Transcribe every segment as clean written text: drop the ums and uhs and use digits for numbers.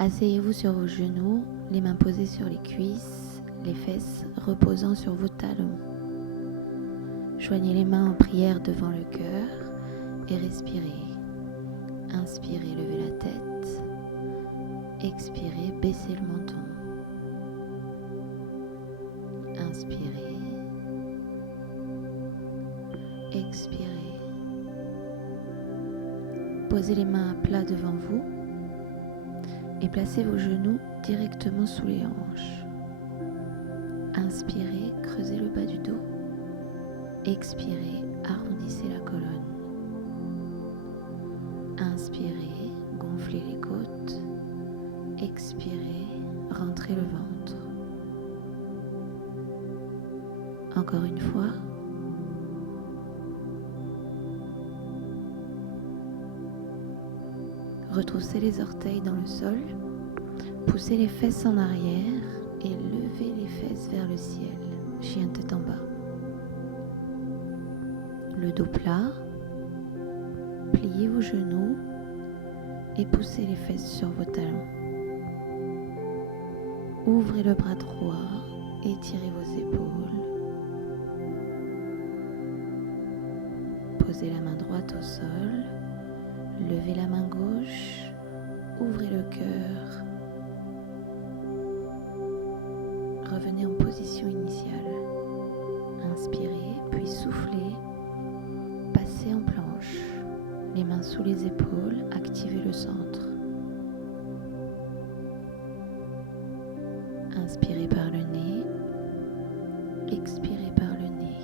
Asseyez-vous sur vos genoux, les mains posées sur les cuisses, les fesses reposant sur vos talons. Joignez les mains en prière devant le cœur et respirez. Inspirez, levez la tête. Expirez, baissez le menton. Inspirez. Expirez. Posez les mains à plat devant vous et placez vos genoux directement sous les hanches. Inspirez, creusez le bas du dos. Expirez, arrondissez la colonne. Inspirez, gonflez les côtes. Expirez, rentrez le ventre. Encore une fois. Retroussez les orteils dans le sol, poussez les fesses en arrière et levez les fesses vers le ciel, chien tête en bas. Le dos plat, pliez vos genoux et poussez les fesses sur vos talons. Ouvrez le bras droit, étirez vos épaules. Posez la main droite au sol. Levez la main gauche, ouvrez le cœur. Revenez en position initiale. Inspirez, puis soufflez. Passez en planche. Les mains sous les épaules, activez le centre. Inspirez par le nez. Expirez par le nez.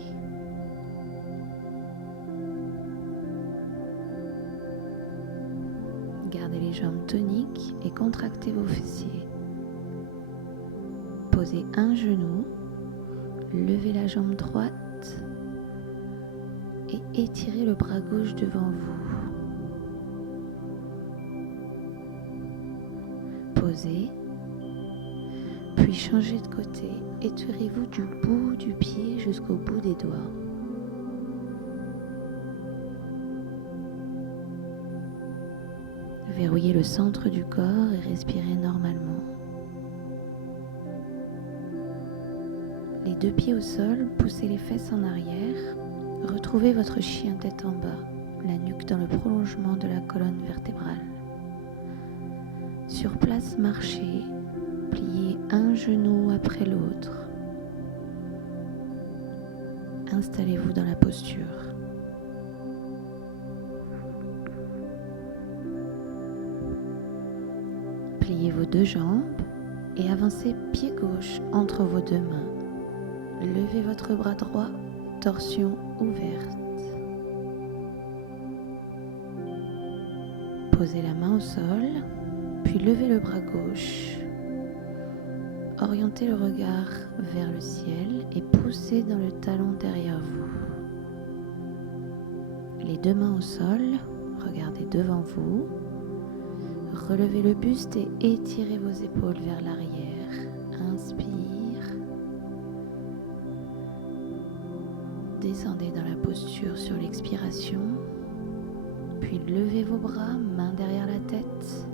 Gardez les jambes toniques et contractez vos fessiers. Posez un genou, levez la jambe droite et étirez le bras gauche devant vous. Posez, puis changez de côté. Étirez-vous du bout du pied jusqu'au bout des doigts. Verrouillez le centre du corps et respirez normalement. Les deux pieds au sol, poussez les fesses en arrière. Retrouvez votre chien tête en bas, la nuque dans le prolongement de la colonne vertébrale. Sur place, marchez, pliez un genou après l'autre. Installez-vous dans la posture. Pliez vos deux jambes et avancez pied gauche entre vos deux mains. Levez votre bras droit, torsion ouverte. Posez la main au sol, puis levez le bras gauche. Orientez le regard vers le ciel et poussez dans le talon derrière vous. Les deux mains au sol, regardez devant vous. Relevez le buste et étirez vos épaules vers l'arrière. Inspire. Descendez dans la posture sur l'expiration. Puis levez vos bras, main derrière la tête.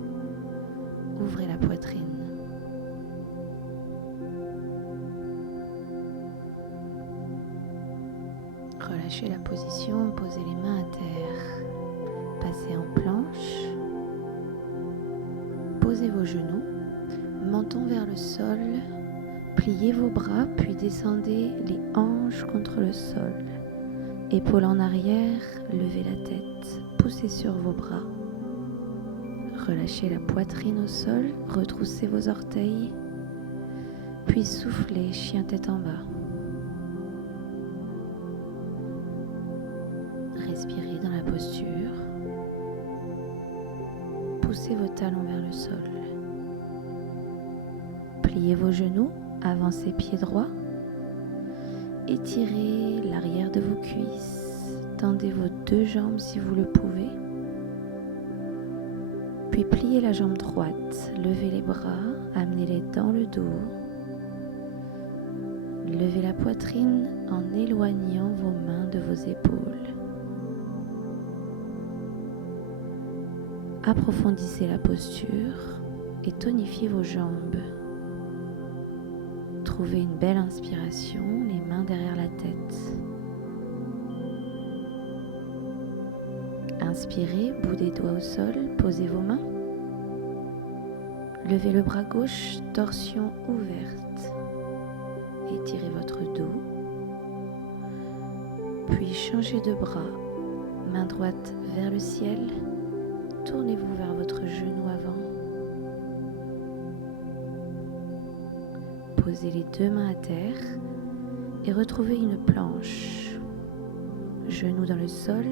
Ouvrez la poitrine. Relâchez la position, posez les mains à terre. Passez en planche. Posez vos genoux, menton vers le sol, pliez vos bras puis descendez les hanches contre le sol. Épaules en arrière, levez la tête, poussez sur vos bras. Relâchez la poitrine au sol, retroussez vos orteils, puis soufflez, chien tête en bas. Respirez dans la posture. Poussez vos talons vers le sol. Pliez vos genoux, avancez pied droit. Étirez l'arrière de vos cuisses. Tendez vos deux jambes si vous le pouvez. Puis pliez la jambe droite. Levez les bras, amenez-les dans le dos. Levez la poitrine en éloignant vos mains de vos épaules. Approfondissez la posture et tonifiez vos jambes. Trouvez une belle inspiration, les mains derrière la tête. Inspirez, bout des doigts au sol, posez vos mains. Levez le bras gauche, torsion ouverte. Étirez votre dos. Puis changez de bras, main droite vers le ciel. Tournez-vous vers votre genou avant. Posez les deux mains à terre et retrouvez une planche. Genoux dans le sol,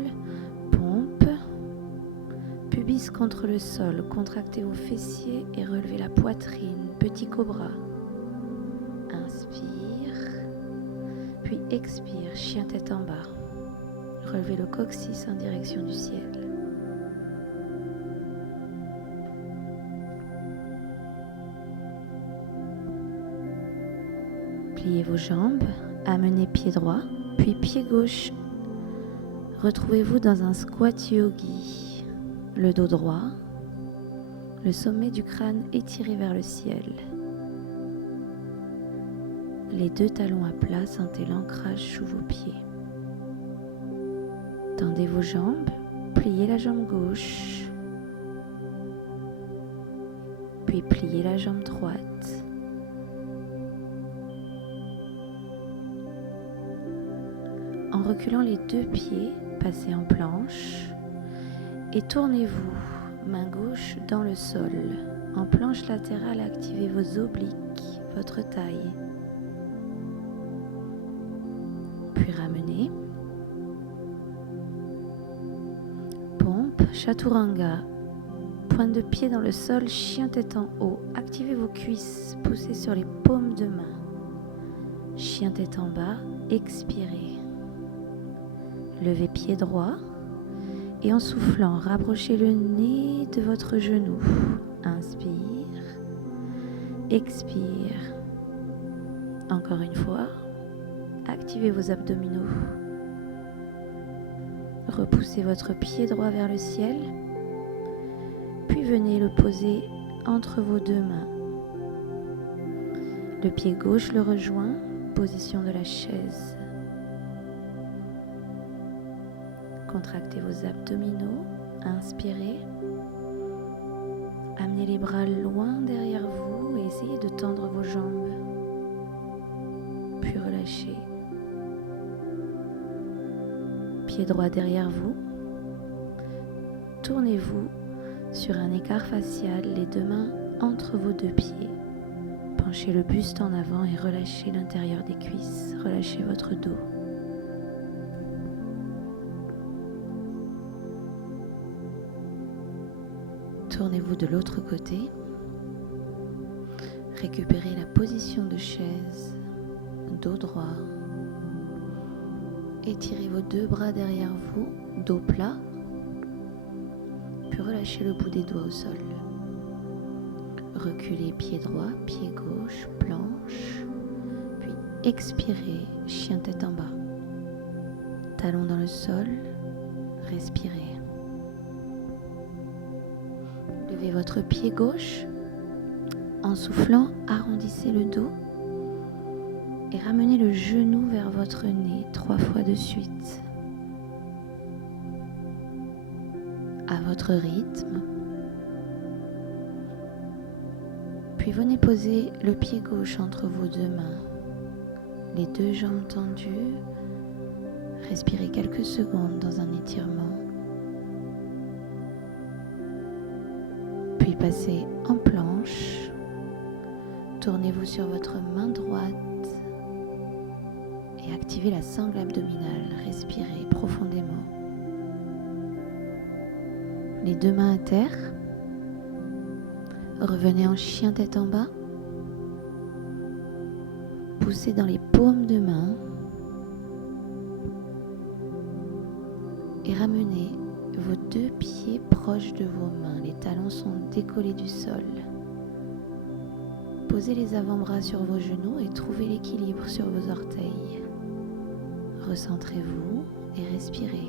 pompe. Pubis contre le sol, contractez vos fessiers et relevez la poitrine, petit cobra. Inspire, puis expire, chien tête en bas. Relevez le coccyx en direction du ciel. Pliez vos jambes, amenez pied droit, puis pied gauche. Retrouvez-vous dans un squat yogi. Le dos droit, le sommet du crâne étiré vers le ciel. Les deux talons à plat, sentez l'ancrage sous vos pieds. Tendez vos jambes, pliez la jambe gauche, puis pliez la jambe droite. En reculant les deux pieds, passez en planche et tournez-vous, main gauche dans le sol. En planche latérale, activez vos obliques, votre taille. Puis ramenez. Pompe, chaturanga. Pointe de pied dans le sol, chien tête en haut. Activez vos cuisses, poussez sur les paumes de main. Chien tête en bas, expirez. Levez pied droit et en soufflant, rapprochez le nez de votre genou. Inspire, expire. Encore une fois, activez vos abdominaux. Repoussez votre pied droit vers le ciel, puis venez le poser entre vos deux mains. Le pied gauche le rejoint, position de la chaise. Contractez vos abdominaux, inspirez. Amenez les bras loin derrière vous et essayez de tendre vos jambes. Puis relâchez. Pied droit derrière vous. Tournez-vous sur un écart facial, les deux mains entre vos deux pieds. Penchez le buste en avant et relâchez l'intérieur des cuisses. Relâchez votre dos. Tournez-vous de l'autre côté. Récupérez la position de chaise, dos droit. Étirez vos deux bras derrière vous, dos plat. Puis relâchez le bout des doigts au sol. Reculez pied droit, pied gauche, planche. Puis expirez, chien tête en bas. Talons dans le sol, respirez. Levez votre pied gauche. En soufflant, arrondissez le dos et ramenez le genou vers votre nez 3 fois de suite. À votre rythme. Puis venez poser le pied gauche entre vos deux mains. Les deux jambes tendues. Respirez quelques secondes dans un étirement. Puis passez en planche. Tournez-vous sur votre main droite et activez la sangle abdominale. Respirez profondément. Les deux mains à terre. Revenez en chien tête en bas. Poussez dans les paumes de main. Et ramenez vos deux pieds proches de vos mains. Les talons sont décollés du sol. Posez les avant-bras sur vos genoux et trouvez l'équilibre sur vos orteils. Recentrez-vous et respirez.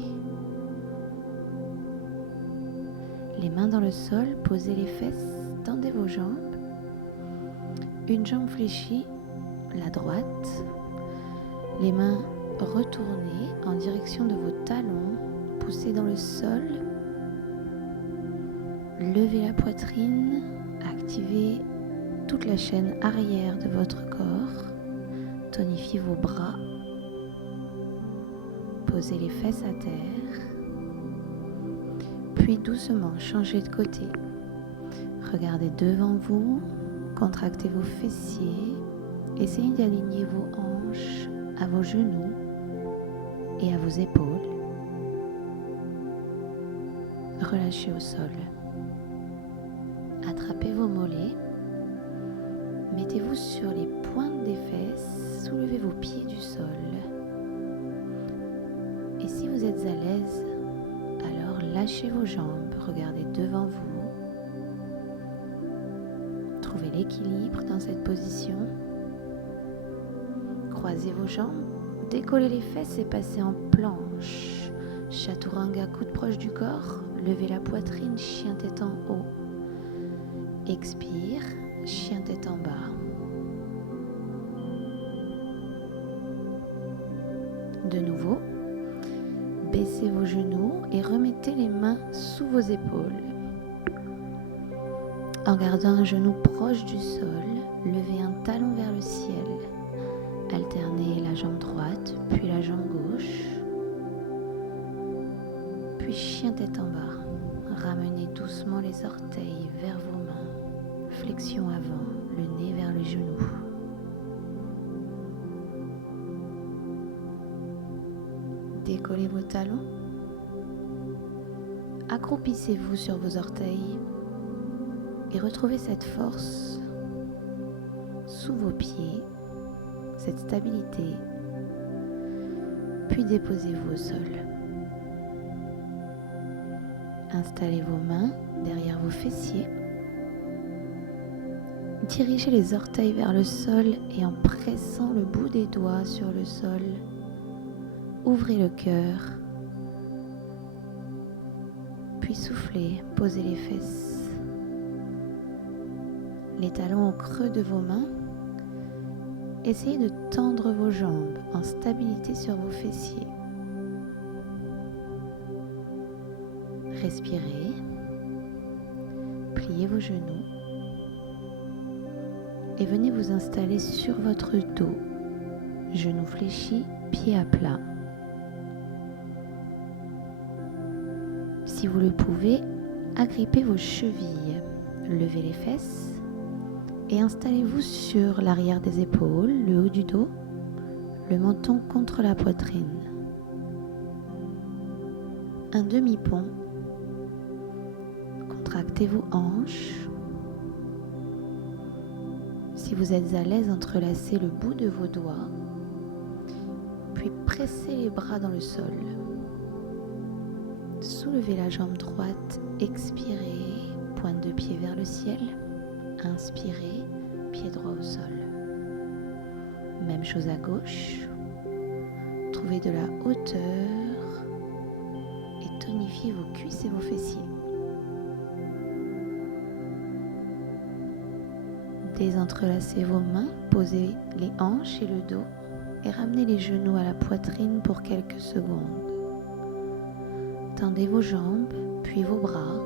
Les mains dans le sol, posez les fesses, tendez vos jambes. Une jambe fléchie, la droite. Les mains retournées en direction de vos talons, poussez dans le sol. Levez la poitrine, activez toute la chaîne arrière de votre corps. Tonifiez vos bras. Posez les fesses à terre. Puis doucement, changez de côté. Regardez devant vous, contractez vos fessiers. Essayez d'aligner vos hanches à vos genoux et à vos épaules. Relâchez au sol. Attrapez vos mollets. Mettez-vous sur les pointes des fesses. Soulevez vos pieds du sol. Et si vous êtes à l'aise, alors lâchez vos jambes. Regardez devant vous. Trouvez l'équilibre dans cette position. Croisez vos jambes. Décollez les fesses et passez en planche. Chaturanga, coude proche du corps. Levez la poitrine, chien tête en haut. Expire, chien tête en bas. De nouveau, baissez vos genoux et remettez les mains sous vos épaules. En gardant un genou proche du sol, levez un talon vers le ciel. Alternez la jambe droite, puis la jambe gauche. Puis chien tête en bas. Ramenez doucement les orteils vers vos mains. Flexion avant, le nez vers le genou. Décollez vos talons. Accroupissez-vous sur vos orteils et retrouvez cette force sous vos pieds, cette stabilité, puis déposez-vous au sol. Installez vos mains derrière vos fessiers. Dirigez les orteils vers le sol et en pressant le bout des doigts sur le sol, ouvrez le cœur, puis soufflez, posez les fesses. Les talons au creux de vos mains. Essayez de tendre vos jambes en stabilité sur vos fessiers. Respirez, pliez vos genoux et venez vous installer sur votre dos, genoux fléchis, pieds à plat. Si vous le pouvez, agrippez vos chevilles, levez les fesses et installez-vous sur l'arrière des épaules, le haut du dos, le menton contre la poitrine. Un demi-pont. Contractez vos hanches. Si vous êtes à l'aise, entrelacez le bout de vos doigts, puis pressez les bras dans le sol. Soulevez la jambe droite, expirez, pointe de pied vers le ciel. Inspirez, pied droit au sol. Même chose à gauche. Trouvez de la hauteur et tonifiez vos cuisses et vos fessiers. Désentrelacez vos mains, posez les hanches et le dos et ramenez les genoux à la poitrine pour quelques secondes. Tendez vos jambes, puis vos bras.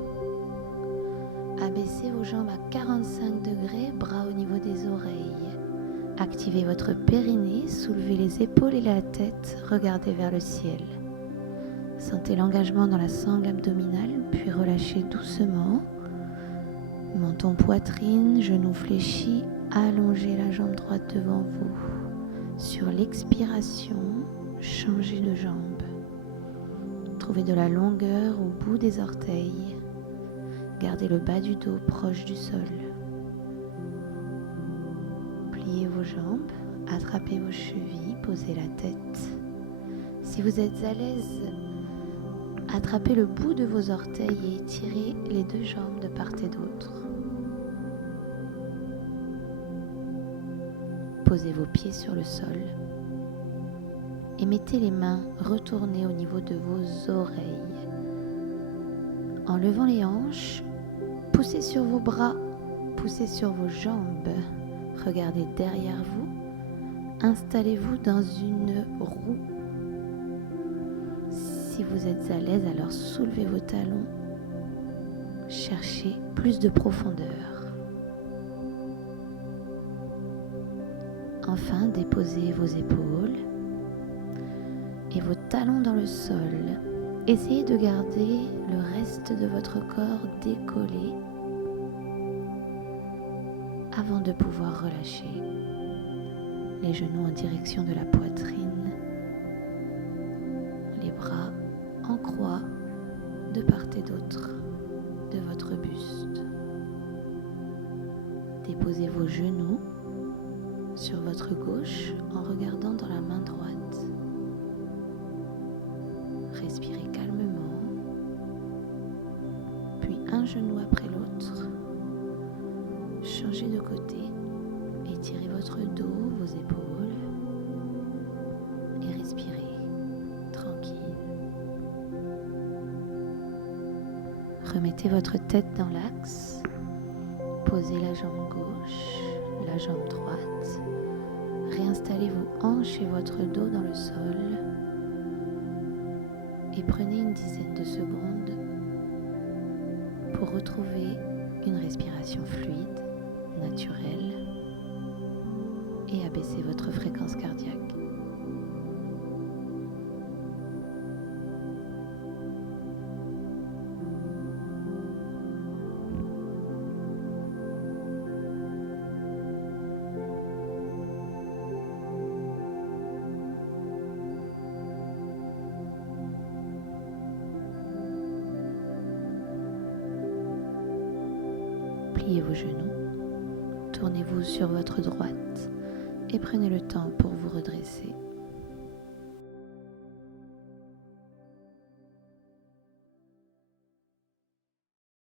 Abaissez vos jambes à 45 degrés, bras au niveau des oreilles. Activez votre périnée, soulevez les épaules et la tête, regardez vers le ciel. Sentez l'engagement dans la sangle abdominale, puis relâchez doucement. Menton, poitrine, genoux fléchis, allongez la jambe droite devant vous. Sur l'expiration, changez de jambe. Trouvez de la longueur au bout des orteils. Gardez le bas du dos proche du sol. Pliez vos jambes, attrapez vos chevilles, posez la tête. Si vous êtes à l'aise, attrapez le bout de vos orteils et étirez les deux jambes de part et d'autre. Posez vos pieds sur le sol et mettez les mains retournées au niveau de vos oreilles. En levant les hanches, poussez sur vos bras, poussez sur vos jambes. Regardez derrière vous. Installez-vous dans une roue. Si vous êtes à l'aise, alors soulevez vos talons. Cherchez plus de profondeur. Enfin, déposez vos épaules et vos talons dans le sol. Essayez de garder le reste de votre corps décollé avant de pouvoir relâcher les genoux en direction de la poitrine, les bras en croix de part et d'autre de votre buste. Déposez vos genoux sur votre gauche en regardant dans la main droite. Respirez calmement, puis un genou après l'autre. Changez de côté, étirez votre dos, vos épaules et respirez tranquille. Remettez votre tête dans l'axe, posez la jambe gauche, la jambe droite, réinstallez vos hanches et votre dos dans le sol et prenez une dizaine de secondes pour retrouver une respiration fluide, naturelle et abaisser votre fréquence cardiaque. Pliez vos genoux, tournez-vous sur votre droite et prenez le temps pour vous redresser.